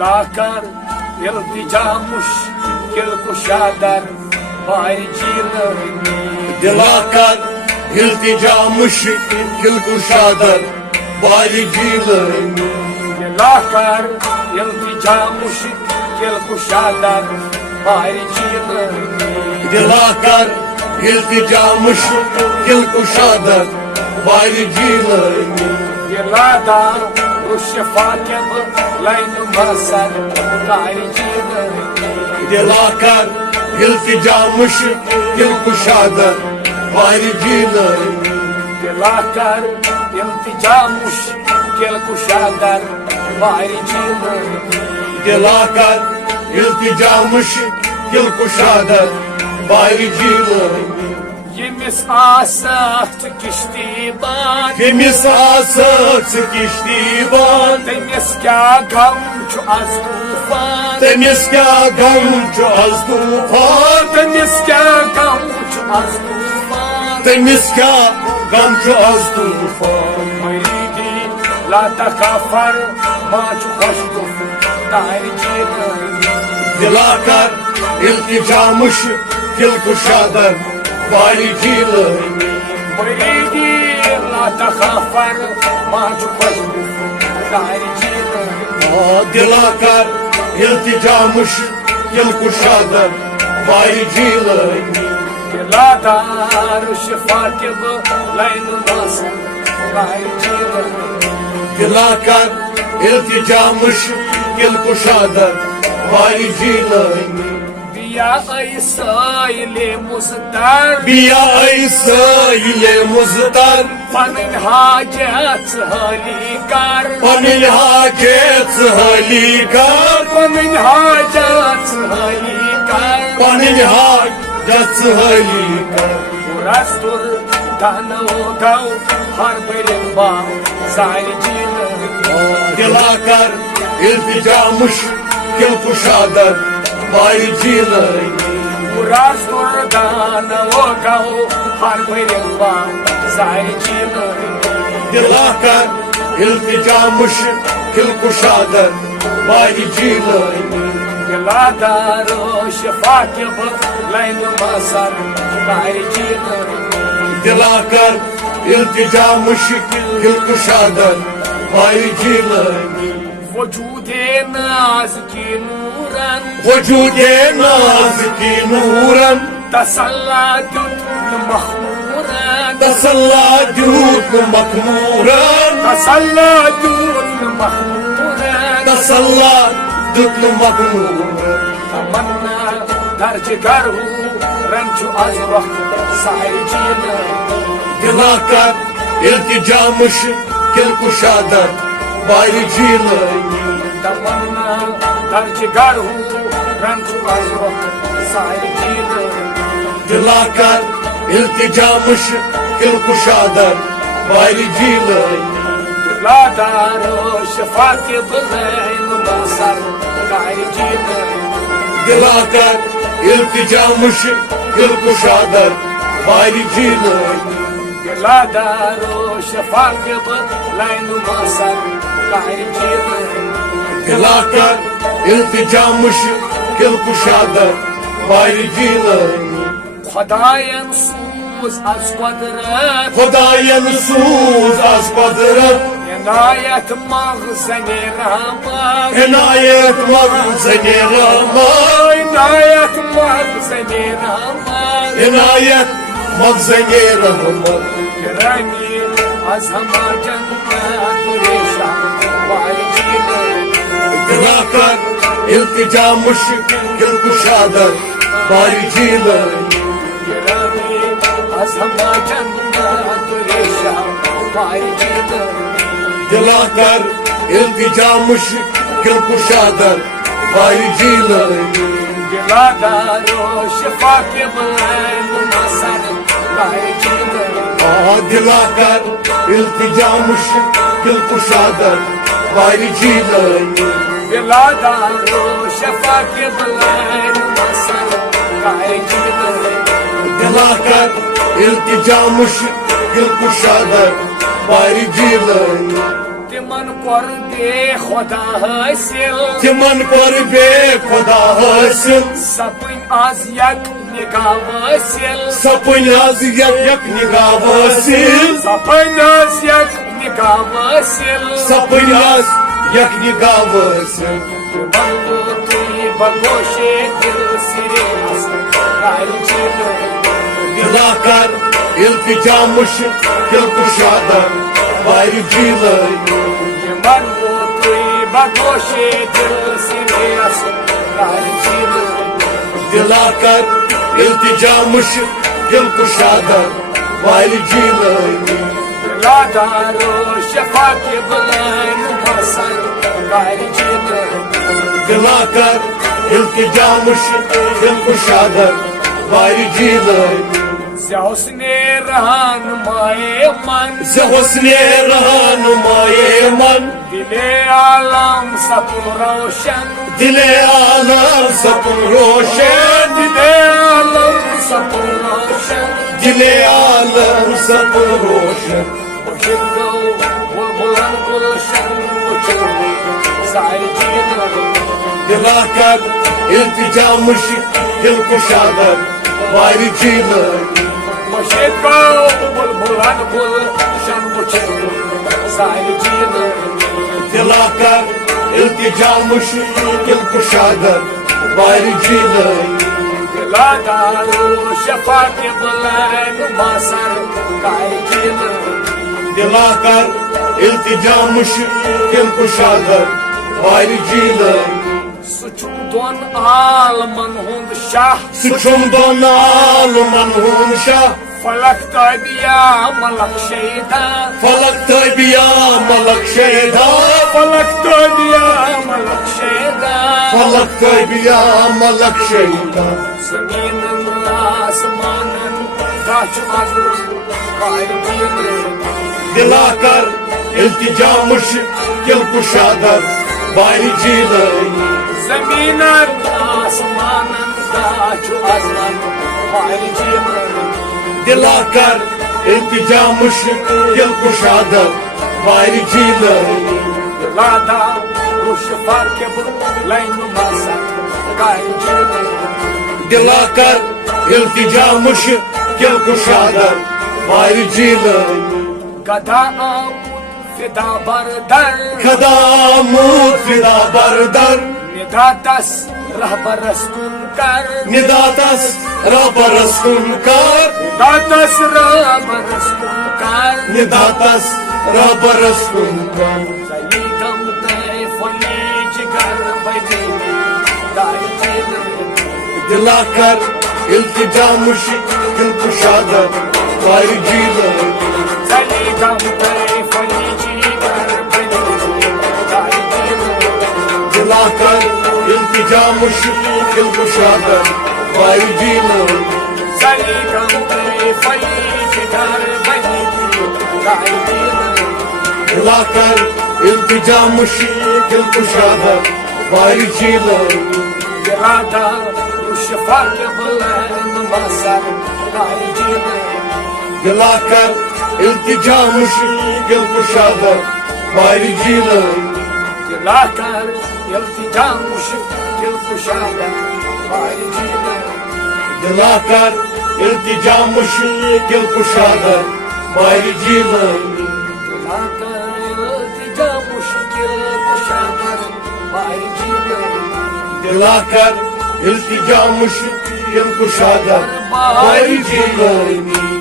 دلاکر التجا مشکل کشادر باری جیلانی دلاکر التجا مشکل کشادر باری جیلانی دلاکر التجا مشکل کشادر باری جیلانی دلاکر التجا مشکل کشادر باری جیلانی دلادار الشفا کب لین مسر باری جیلانی دلاکر التجا مشکل کشادر باری جیلانی دلاکر التجا مشکل کشادر باری جیلانی دلاکر التجا مشکل کشادر باری جیلانی یمس آسات کشتی بان یمس آسات کشتی بان تمس کیا غم چھ از طوفان تمس کیا غم چھ از طوفان تمس کیا غم چھ از طوفان تمس کیا غم چھ از طوفان مریدی لا تخافر ما چھ خوش تار جیلانی دلاکر التجا مشکل کشادر باری جیلانی مریدی لا تخافر ما چھ خوش تار جیلانی دلاکر التجا مشکل کشادر باری جیلانی دلادار شفا کب لین مسر باری جیلانی دلاکر التجا مشکل کشادر باری جیلانی بیا ای سایل مزدر بیا ای سایل مزدر پنن حاجت حالی کر پنن حاجت حالی کر پنن حاجت حالی کر پنن حاجت حالی کر رستور دانو گو ہر برن با ساری جیلانی دلاکر التجا مشکل کشادر باری جیلانی رستور دانو گو ہر برن با ساری جیلانی دلاکر التجا مشکل کشادر باری جیلانی دلادارو شفا کب لین مسر باری جیلانی دلاکر التجا مشکل کشادر باری جیلانی وجود ناز کی نورن وجود ناز کی نورن تسلا دت مخمورن تسلا دیوت مخمورن تسلا دت مخمورن تسلا دیوت مخمورن تمنا در جگر ہو رنچو از وقت ساری جیلانی دلاکر التجا مشکل کشادر باری جیلانی تمنا در جگر ہو رنچو از وقت ساری جیلانی دلاکر التجا مشکل کشادر باری جیلانی دلادارو شفا کے بلین مسر باری جیلانی دلاکر التجا مشکل کشادر باری جیلانی دلادارو شفا کے بلین مسر باری جیلانی دلاکر التجا مشکل کشادر باری جیلانی خداین سوز از قدرت خداین سوز از قدرت عنایت مغزن رحمت عنایت مغزن رحمت عنایت مغزن رحمت عنایت مغزن رحمت گرانی از ہما جنت ریشان باری جیلانی دلاکر التجا مشکل کشادر باری جیلانی گرانی از ہما جنت ریشان باری جیلانی دلاکر التجا مشکل کشادر باری جیلانی دلادارو شفا کے بلین مسر باری جیلانی دلاکر التجا مشکل کشادر باری جیلانی دلادارو شفا کے بلین مسر باری جیلانی دلاکر التجا مشکل کشادر باری جیلانی تمن کور بے خدا حاصل تمن کور بے خدا حاصل سپن آز یک نگاہ وٲصِل سپن آز یک نگاہ وٲصِل سپن آز یک نگاہ وٲصِل سپن آز یک نگاہ وٲصِل تمن ووتُے بگوشے دل سِریَس کَرِ جِلہٕ دلا کر التجامش دل کشادن وارِ جیلے تمن ووتُے بگوشے دل سِریَس کَرِ جِلہٕ دلا کر التجامش دل کشادن وارِ جیلے دلادارو شفا کے بلائن مسر کَرِ جِلہٕ دلا کر التجامش دل کشادن وارِ جیلے ژےٚ حُسنِ رہنمائے من ژےٚ حُسنِ رہنمائے من دِلے عالم سپُن روشن دلے عالم سپن روشن دِلے عالم سپُن روشن دلے عالم سپن روشن وٕچھِتھ گوٚو بُلبُلن گُلشن وٕچھِتھ گوٚو سارِ جیٖلہٕ دلا کر التجامش دل کشادن وارِ جیلے وٕچھِتھ گوٚو بُلبُلن گُلشن وٕچھِتھ گوٚو سارِ جیٖلہٕ دلا کر التجامش دل کشادن وارِ جیلے دلادارو شفا کے بلائن مسر کَرِ جِلہٕ دلا کر التجامش دل کشادن وارِ جیلے سُہ چھُم دۄن عالمن ہُنٛد شاہ سُہ چھُم دۄن عالمن ہُنٛد شاہ فلک تٲبیا ملک شیدا فلک تٲبیا ملک شیدا فلک تٲبیا ملک شیدا فلک تٲبیا ملک شیدا زمیٖنن آسمانن کانٛہہ چھُ اَزرٕ وارِ جیٖلہٕ دلا کر التجامش دل کشادن وارِ جیلے زمیٖنن آسمانن کانٛہہ چھُ اَزرٕ وارِ جیٖلہٕ دلا کر التجامش دل کشادن وارِ جیلے دلادارو شفا کے بلائن مسر کَرِ جِلہٕ دلا کر التجامش دل کشادن وارِ جیلے گدا آمُت فدا بردر خدا آمُت فدا بردر ندا تس رہبرس کُن کر ندا تس رہبرس کُن کر ندا تس رہبرس کُن کر ندا تس رہبرس کُن کر ژَلی دم تے پھۄلہِ جِگر بَنی کَرِ جِلہٕ دلا کر التجامش دل کشادن وارِ جیلے ژَلی دم تے پھۄلہِ جِگر بَنی کَرِ جِلہٕ دلا کر التجامش دل کشادن وارِ جیلے ژَلی دم تے پھۄلہِ جِگر بَنی کَرِ جِلہٕ دلا کر التجامش دل کشادن وارِ جیلے دلادارو شفا کے بلائن مسر کَرِ جِلہٕ دلا کر التجامش دل کشادن وارِ جیلے دلا کر التجامش دل کشادن وارِ جِلہٕ دلا کر التجامش دل کشادن وارِ جیلے دلا کر التجامش دل کشادن وارِ جِلہٕ دلا کر التجامش دل کشادن وارِ جیلے